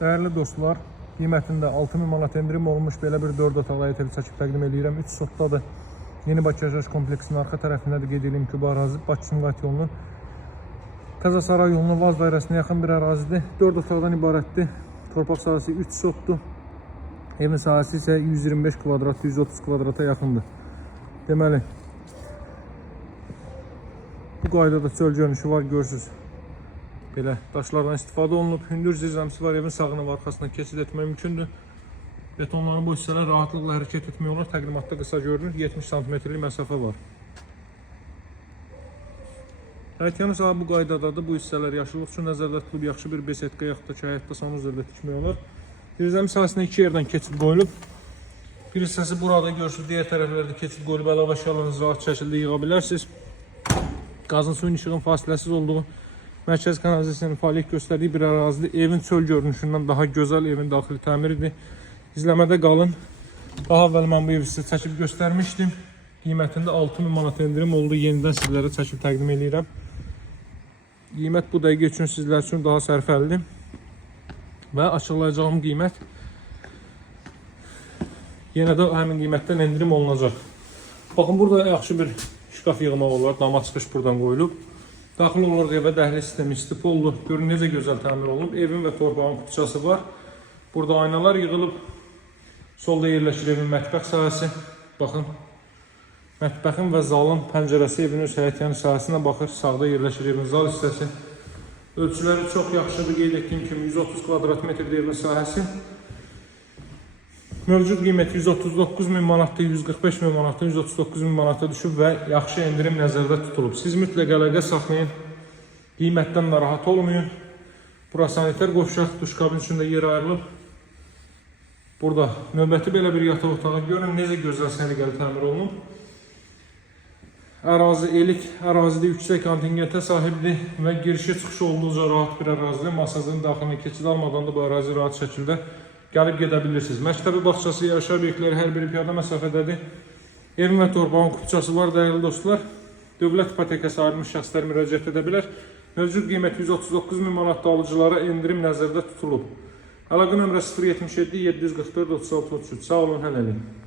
Değerli dostlar, qiymətində 6000 manat endirim olmuş belə bir 4 otaqlı həyətəli çəkib təqdim edirəm. 3 sotdadır. Yeni Bakı Yaşayış kompleksinin arxa tərəfində də qeyd edeyim ki, bu ərazi Bakı-Sumqayıt yolunun Təzəsaray yolunun Vaz dairəsinə yaxın bir ərazidir. 4 otaqdan ibarətdir. Torpaq sahəsi 3 sotdur. Evin sahəsi isə 125 kvadrat, 130 kvadrata yaxındır. Deməli, bu qaydada çöl görünüşü var, görürsünüz. Belə daşlardan istifadə olunub. Hündür zirzəmisi var, evin sağına və arxasından keçid etmək mümkündür. Betonların bu hissələr rahatlıqla hərəkət etmək olar. Təqdimatda qısa görünür, 70 cm-lik məsafə var. Həyətyanı sahə bu qaydadadır. Bu hissələr yaşıllıq üçün nəzərdə tutulub, yaxşı bir besetka yaxud da ki, həyətdə son üzərdə tikmək olar. Zirzəmi sahəsinə 2 yerdən keçid qoyulub. Bir hissəsi burada görürsünüz, digər tərəflərdə keçid qoyulub, əlavə əşyalarınızı rahat şəkildə yığa bilərsiniz. Qazın suyun işığın fasiləsiz olduğu Mərkəz kanalizasiyanın fəaliyyət göstərdiyi bir ərazidir. Evin çöl görünüşündən daha gözəl, evin daxili təmiridir. İzləmədə qalın. Daha əvvəl mən bu evi sizə çəkib göstərmişdim. Qiymətində 6000 manat endirim oldu. Yenidən sizlərə çəkib təqdim edirəm. Qiymət bu dəqiqə üçün sizlər üçün daha sərfəlidir. Və açıqlayacağım qiymət yenə də həmin qiymətdən endirim olunacaq. Baxın, burada yaxşı bir şkaf yığmaq olar. Dama çıxış buradan qoyulub. Daxil olaraq evə dəhliz sistemi istipollu. Görün necə gözəl təmir olunub. Evin və torpağın kutuçası var. Burada aynalar yığılıb. Solda yerləşir evin mətbəx sahəsi. Baxın. Mətbəxin və zalın pəncərəsi evin öz həyətyanı sahəsinə baxır. Sağda yerləşir evin zal hissəsi. Ölçüləri çox yaxşıdır. Qeyd etdiyim kimi 130 kvadrat metrdə evin sahəsi. Mövcud qiyməti 139.000 manatda, 145.000 manatda, 139.000 manata düşüb və yaxşı endirim nəzərdə tutulub. Siz mütləq əlaqə saxlayın, qiymətdən narahat olmayın. Bura sanitar qovşaq, duşkabin içində yer ayrılıb. Burada növbəti belə bir yataq otağı görün, necə gözəl səliqəli təmir olunub. Ərazi elit, ərazidə yüksək kontingentə sahibdir və girişi çıxışı olduqca rahat bir ərazidir. Masajın daxilinə keçid almadan da bu ərazi rahat şəkildə gəlib gedə bilirsiniz. Məktəbi, bağçası, yaşayış obyektləri hər biri piyada məsafədədir. Evin və torpağın kupçası var, dəyərli dostlar. Dövlət ipotekası ayrılmış şəxslər müraciət edə bilər. Mövcud qiymət 139.000 manatda alıcılara endirim nəzərdə tutulub. Əlaqə nömrə 077 744 36 33. Sağ olun, hələlik.